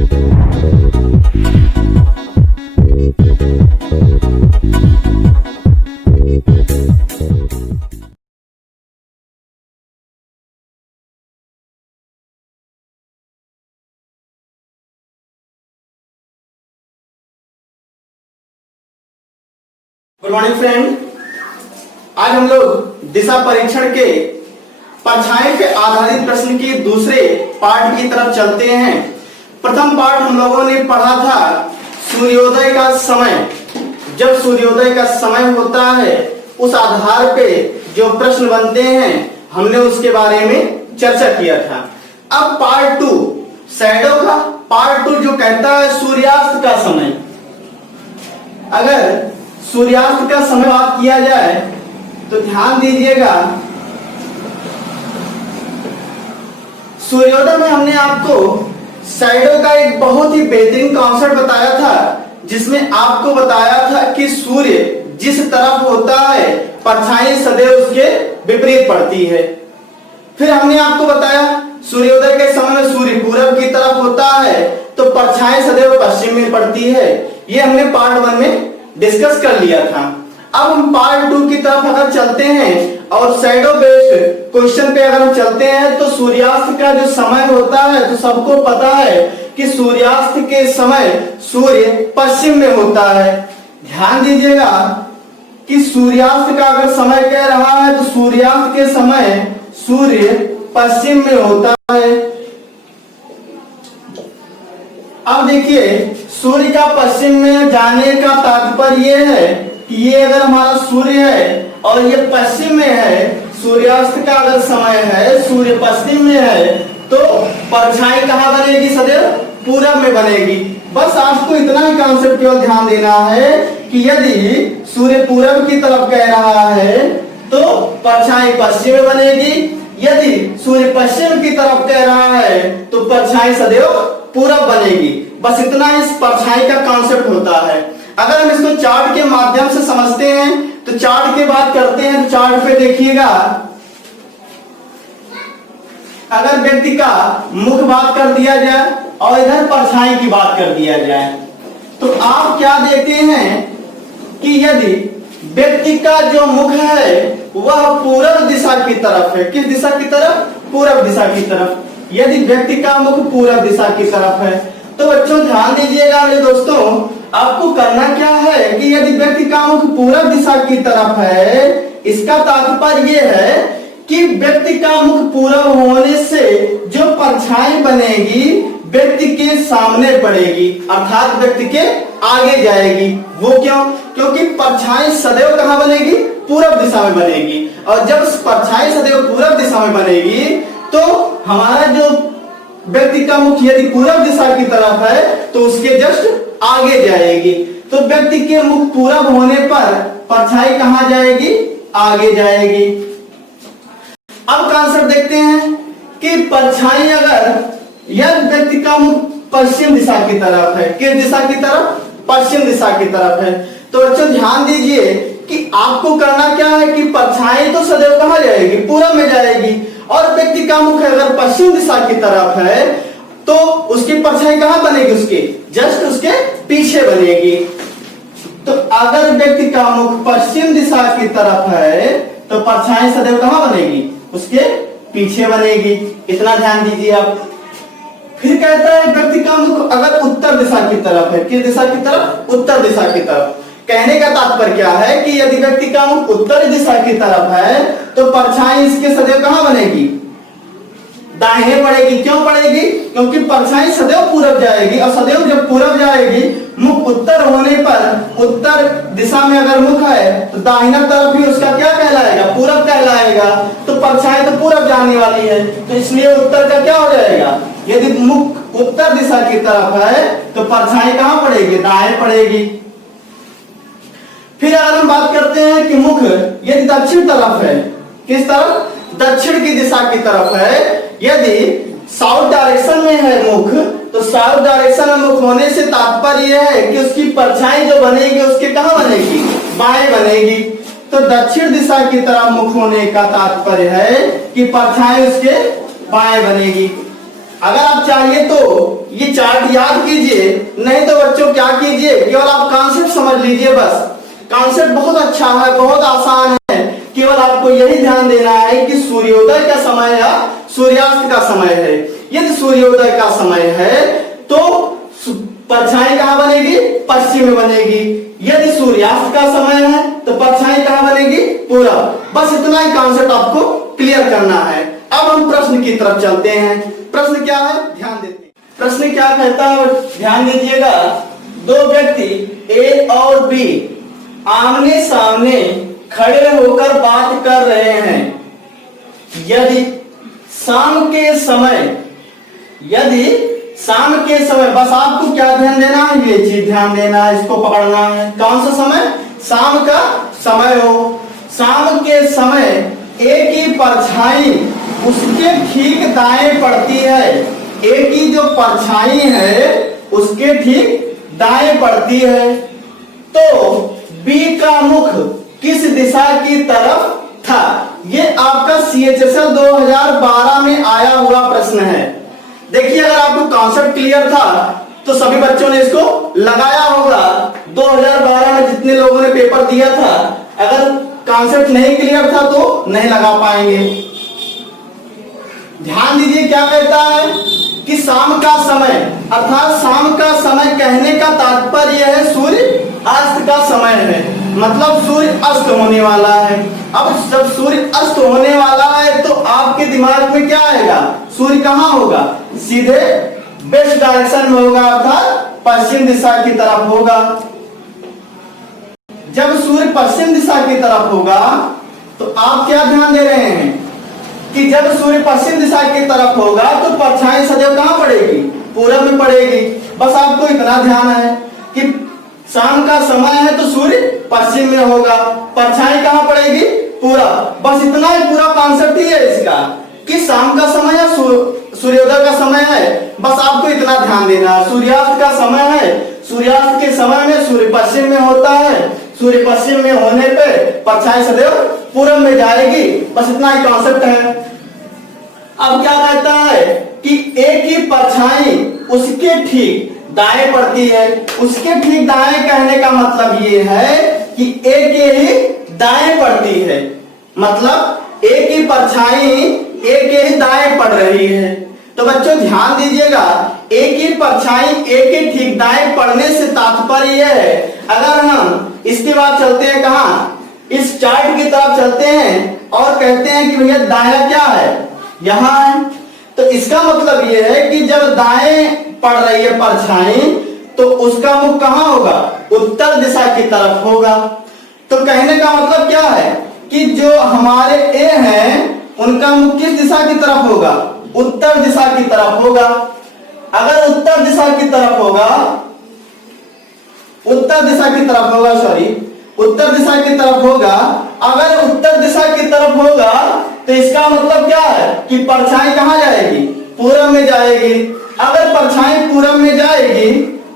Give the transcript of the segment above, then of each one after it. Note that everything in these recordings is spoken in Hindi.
Good morning friend. आज हम लोग दिशा परीक्षण के परछाई पे आधारित प्रश्न के दूसरे पार्ट की तरफ चलते हैं। प्रथम पार्ट हम लोगों ने पढ़ा था सूर्योदय का समय। जब सूर्योदय का समय होता है उस आधार पे जो प्रश्न बनते हैं हमने उसके बारे में चर्चा किया था। अब पार्ट 2 शैडो का पार्ट 2 जो कहता है सूर्यास्त का समय। अगर सूर्यास्त का समय बात किया जाए तो ध्यान दीजिएगा, सूर्योदय में हमने आपको शैडो का एक बहुत ही बेहतरीन कॉन्सेप्ट बताया था, जिसमें आपको बताया था कि सूर्य जिस तरफ होता है परछाई सदैव उसके विपरीत पड़ती है। फिर हमने आपको बताया सूर्योदय के समय में सूर्य पूरब की तरफ होता है तो परछाई सदैव पश्चिम में पड़ती है। ये हमने पार्ट 1 में डिस्कस कर लिया था। अब हम पार्ट 2 की तरफ अगर चलते हैं और शैडो बेस्ड क्वेश्चन पे अगर हम चलते हैं तो सूर्यास्त का जो समय होता है तो सबको पता है कि सूर्यास्त के समय सूर्य पश्चिम में होता है। ध्यान दीजिएगा कि सूर्यास्त का अगर समय कह रहा है तो सूर्यास्त के समय सूर्य पश्चिम में होता है। अब देखिए सूर्य का पश्चिम में जाने का तात्पर्य यह है कि ये अगर हमारा सूर्य है और ये पश्चिम में है, सूर्यास्त का अगर समय है सूर्य पश्चिम में है तो परछाई कहाँ बनेगी? सदैव पूरब में बनेगी। बस आपको इतना ही कॉन्सेप्ट केवल ध्यान देना है कि यदि सूर्य पूरब की तरफ कह रहा है तो परछाई पश्चिम में बनेगी, यदि सूर्य पश्चिम की तरफ कह रहा है तो परछाई सदैव पूरब बनेगी। बस इतना इस परछाई का कॉन्सेप्ट होता है। अगर हम इसको चार्ट के माध्यम से समझते हैं तो चार्ट की बात करते हैं तो चार्ट पे देखिएगा, अगर व्यक्ति का मुख बात कर दिया जाए और इधर परछाई की बात कर दिया जाए तो आप क्या देखते हैं कि यदि व्यक्ति का जो मुख है वह पूरब दिशा की तरफ है। किस दिशा की तरफ? पूरब दिशा की तरफ। यदि व्यक्ति का मुख पूरब दिशा की तरफ है तो बच्चों ध्यान दीजिएगा मेरे दोस्तों, आपको करना क्या है कि यदि व्यक्ति का मुख पूरब दिशा की तरफ है, इसका तात्पर्य यह है कि व्यक्ति का मुख पूरब होने से जो परछाई बनेगी व्यक्ति के सामने पड़ेगी, अर्थात व्यक्ति के आगे जाएगी। वो क्यों? क्योंकि परछाई सदैव कहां बनेगी? पूरब दिशा में बनेगी। और जब परछाई सदैव पूरब दिशा में बनेगी तो हमारा जो व्यक्ति का मुख यदि पूरब दिशा की तरफ है तो उसके जस्ट आगे जाएगी। तो व्यक्ति के मुख पूरब होने पर परछाई कहां जाएगी? आगे जाएगी। अब कॉन्सेप्ट देखते हैं कि परछाई अगर यदि व्यक्ति का मुख पश्चिम दिशा की तरफ है, किस दिशा की तरफ? पश्चिम दिशा की तरफ है, तो बच्चों ध्यान दीजिए कि आपको करना क्या है कि परछाई तो सदैव कहां जाएगी? पूरब में जाएगी। और व्यक्ति का मुख अगर पश्चिम दिशा की तरफ है तो उसकी परछाई कहां बनेगी? उसके जस्ट उसके पीछे बनेगी। तो अगर व्यक्ति का मुख पश्चिम दिशा की तरफ है तो परछाई सदैव कहां बनेगी? उसके पीछे बनेगी। इतना ध्यान दीजिए आप। फिर कहता है व्यक्ति का मुख अगर उत्तर दिशा की तरफ है, किस दिशा की तरफ? उत्तर दिशा की तरफ। कहने का तात्पर्य क्या है कि यदि व्यक्ति का मुख उत्तर दिशा की तरफ है तो परछाई इसके सदैव कहां बनेगी? दाहिने पड़ेगी। क्यों पड़ेगी? क्योंकि परछाई सदैव पूरब जाएगी और सदैव जब पूरब जाएगी, मुख उत्तर होने पर उत्तर दिशा में अगर मुख है तो दाहिना तरफ भी उसका क्या कहलाएगा? पूरब कहलाएगा। तो परछाई तो पूरब जाने वाली है, तो इसलिए उत्तर का क्या हो जाएगा? यदि मुख उत्तर दिशा की तरफ है तो परछाई कहां पड़ेगी? दाएं पड़ेगी। फिर अगर हम बात करते हैं कि मुख यदि दक्षिण तरफ है, किस तरफ? दक्षिण की दिशा की तरफ है, यदि साउथ डायरेक्शन में है मुख तो साउथ डायरेक्शन में मुख होने से तात्पर्य यह है कि उसकी परछाई जो बनेगी उसके कहां बनेगी? बाएं बनेगी। तो दक्षिण दिशा की तरफ मुख होने का तात्पर्य है कि परछाई उसके बाएं बनेगी। अगर आप चाहिए तो ये चार्ट याद कीजिए, नहीं तो बच्चों क्या कीजिए, केवल आप कॉन्सेप्ट समझ लीजिए बस। कॉन्सेप्ट बहुत अच्छा है, बहुत आसान है, केवल आपको यही ध्यान देना है कि सूर्योदय का समय या सूर्यास्त का समय है। यदि सूर्योदय का समय है तो परछाई कहां बनेगी? पश्चिम में बनेगी। यदि सूर्यास्त का समय है तो परछाई कहां बनेगी? पूरब। बस इतना ही कॉन्सेप्ट आपको क्लियर करना है। अब हम प्रश्न की तरफ चलते हैं। प्रश्न क्या है, ध्यान देते हैं। प्रश्न क्या कहता है, ध्यान दीजिएगा। दो व्यक्ति ए और बी आमने सामने खड़े होकर बात कर रहे हैं। यदि शाम के समय, बस आपको क्या ध्यान देना है, ये चीज ध्यान देना है, इसको पकड़ना है। कौन सा समय? शाम का समय हो। शाम के समय एक ही परछाई उसके ठीक दाएं पड़ती है। एक ही जो परछाई है उसके ठीक दाएं पड़ती है। तो बी का मुख किस दिशा की तरफ था? ये आपका CHSL 2012 में आया हुआ प्रश्न है। देखिए, अगर आपको कॉन्सेप्ट क्लियर था तो सभी बच्चों ने इसको लगाया होगा। 2012 में जितने लोगों ने पेपर दिया था, अगर कॉन्सेप्ट नहीं क्लियर था तो नहीं लगा पाएंगे। ध्यान दीजिए क्या कहता है कि शाम का समय, अर्थात शाम का समय कहने का तात्पर्य है सूर्य अस्त का समय है, मतलब सूर्य अस्त होने वाला है। अब जब सूर्य अस्त होने वाला है तो आपके दिमाग में क्या आएगा? सूर्य कहां होगा? सीधे वेस्ट डायरेक्शन में होगा, अर्थात पश्चिम दिशा की तरफ होगा। जब सूर्य पश्चिम दिशा की तरफ होगा तो आप क्या ध्यान दे रहे हैं कि जब सूर्य पश्चिम दिशा की तरफ होगा तो परछाई सदैव कहां पड़ेगी? पूरब में पड़ेगी। बस आपको इतना ध्यान है कि शाम का समय है तो सूर्य पश्चिम में होगा, परछाई कहां पड़ेगी? पूरब। बस इतना ही पूरा कॉन्सेप्ट ही है इसका कि शाम का समय है, सूर्योदय का समय है। बस आपको इतना ध्यान देना है। सूर्यास्त का समय है, सूर्यास्त के समय में सूर्य पश्चिम में होता है। सूर्य पश्चिम में होने पे परछाई सदैव पूरब में जाएगी। बस इतना ही कॉन्सेप्ट है। अब क्या कहता है कि एक ही परछाई उसके ठीक दाएं पड़ती है। उसके ठीक दाएं कहने का मतलब ये है कि एक ही दाएं पड़ती है, मतलब एक ही परछाई एक ही दाएं पड़ रही है। तो बच्चों ध्यान दीजिएगा, एक ही परछाई एक ही ठीक दाएं पड़ने से तात्पर्य है, अगर हम इसके बाद चलते हैं कहां? इस चार्ट की तरफ चलते हैं और कहते हैं कि भैया दायां क्या है? यहां है। तो इसका मतलब यह है कि जब दाएं पड़ रही है परछाई तो उसका मुख कहां होगा? उत्तर दिशा की तरफ होगा। तो कहने का मतलब क्या है कि जो हमारे ए हैं उनका मुख किस दिशा की तरफ होगा? उत्तर दिशा की तरफ होगा। अगर उत्तर दिशा की तरफ होगा, उत्तर दिशा की तरफ होगा, उत्तर दिशा की तरफ होगा। अगर उत्तर दिशा की तरफ होगा तो इसका मतलब क्या है कि परछाई कहां जाएगी? पूरब में जाएगी। अगर परछाई पूरब में जाएगी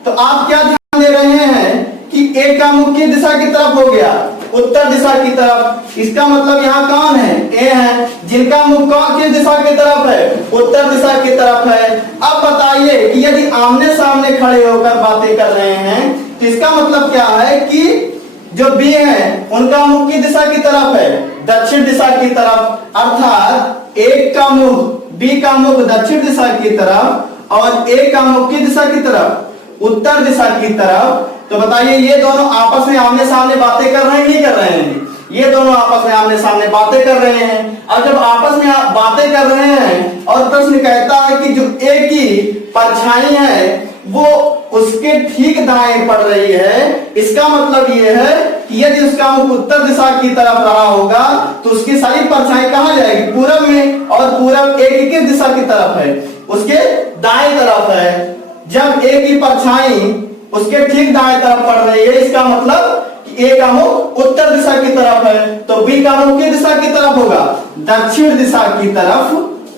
तो आप क्या ध्यान दे रहे हैं कि ए का मुख किस दिशा की तरफ हो गया? उत्तर दिशा की तरफ। इसका मतलब यहाँ कौन है? ए है, जिनका मुख कौन किस दिशा की तरफ है? उत्तर दिशा की तरफ है। अब बताइए कि यदि आमने सामने खड़े होकर बातें कर रहे हैं तो इसका मतलब क्या है कि जो बी है उनका मुख किस दिशा की तरफ है? दक्षिण दिशा की तरफ। अर्थात एक का मुख, बी का मुख दक्षिण दिशा की तरफ और ए का मुख किस दिशा की तरफ? उत्तर दिशा की तरफ। तो बताइए ये दोनों आपस में आमने सामने बातें कर रहे हैं, नहीं कर रहे हैं? ये दोनों आपस में आमने सामने बातें कर रहे हैं। और जब आपस में बातें कर रहे हैं और प्रश्न कहता है कि जो ए की परछाई है वो उसके ठीक दाएं पड़ रही है, इसका मतलब ये है कि यदि उसका मुख उत्तर दिशा की तरफ रहा होगा तो उसकी सारी परछाई कहां जाएगी? पूरब में। और पूरब ए की किस दिशा की तरफ है? उसके दाएं तरफ है। जब ए की परछाई उसके ठीक दाएं तरफ पड़ रही है, इसका मतलब कि ए का मुख उत्तर दिशा की तरफ है, तो बी का मुख किस दिशा की तरफ होगा? दक्षिण दिशा की तरफ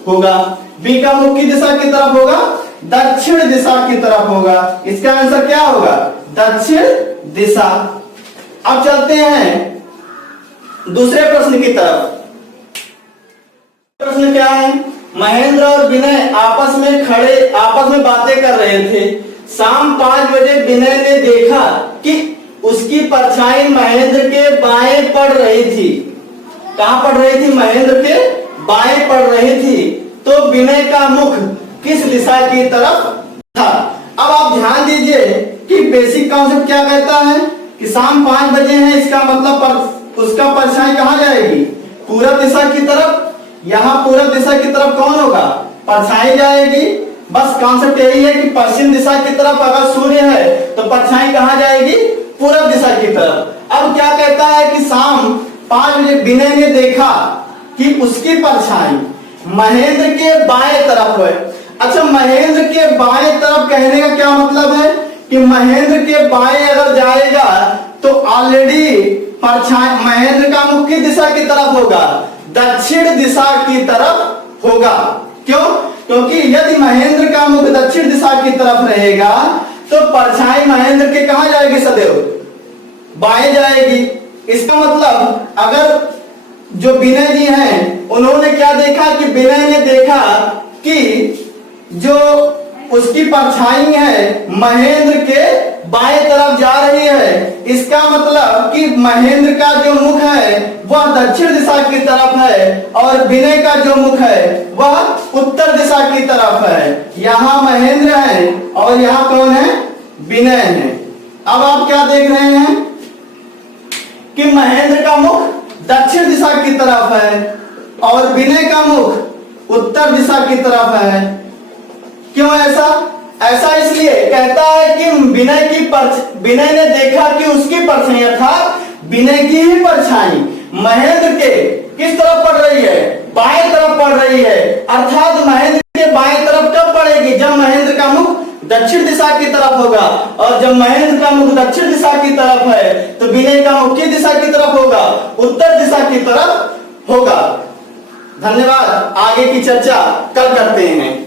होगा। बी का मुख किस दिशा की तरफ होगा? दक्षिण दिशा की तरफ होगा। इसका आंसर क्या होगा? दक्षिण दिशा। अब चलते हैं दूसरे प्रश्न की तरफ। प्रश्न क्या है महेंद्र और विनय आपस में बातें कर रहे थे। शाम 5 बजे विनय ने देखा कि उसकी परछाई महेंद्र के बाएं पड़ रही थी। कहां पड़ रही थी? महेंद्र के बाएं पड़ रही थी। तो विनय का मुख किस दिशा की तरफ था? अब आप ध्यान दीजिए कि बेसिक कॉन्सेप्ट क्या कहता है कि शाम 5 बजे है, इसका मतलब उसका परछाई कहां जाएगी? पूरब दिशा की तरफ। यहां पूरब दिशा की तरफ कौन होगा? परछाई जाएगी। बस कॉन्सेप्ट यही है कि पश्चिम दिशा की तरफ अगर सूर्य है तो परछाई कहां जाएगी? पूरब दिशा की तरफ। अब क्या कहता है कि शाम 5 बजे विनय ने देखा कि उसकी परछाई महेंद्र के बाएं तरफ है। अच्छा, महेंद्र के बाएं तरफ कहने का क्या मतलब है कि महेंद्र के बाएं अगर जाएगा तो ऑलरेडी परछाई महेंद्र का मुख किस दिशा की तरफ होगा? दक्षिण दिशा की तरफ होगा। क्यों? क्योंकि यदि महेंद्र का मुख दक्षिण दिशा की तरफ रहेगा तो परछाई महेंद्र के कहां जाएगी? सदैव बाएं जाएगी। इसका मतलब अगर जो विनय जी हैं उन्होंने क्या देखा कि विनय ने देखा कि जो उसकी परछाई है महेंद्र के बाएं तरफ जा रही है। इसका मतलब कि महेंद्र का जो मुख है वह दक्षिण दिशा की तरफ है और विनय का जो मुख है वह उत्तर दिशा की तरफ है। यहाँ महेंद्र है और यहाँ कौन है? विनय है। अब आप क्या देख रहे हैं कि महेंद्र का मुख दक्षिण दिशा की तरफ है और विनय का मुख उत्तर दिशा की तरफ है। क्यों ऐसा? ऐसा इसलिए कहता है कि विनय ने देखा कि उसकी परछाई अर्थात विनय की ही परछाई महेंद्र के किस तरफ पड़ रही है? बाएं तरफ पड़ रही है। अर्थात महेंद्र के बाएं तरफ कब पड़ेगी? जब महेंद्र का मुख दक्षिण दिशा की तरफ होगा। और जब महेंद्र का मुख दक्षिण दिशा की तरफ है तो विनय का मुख किस दिशा की तरफ होगा? उत्तर दिशा की तरफ होगा। धन्यवाद। आगे की चर्चा कल करते हैं।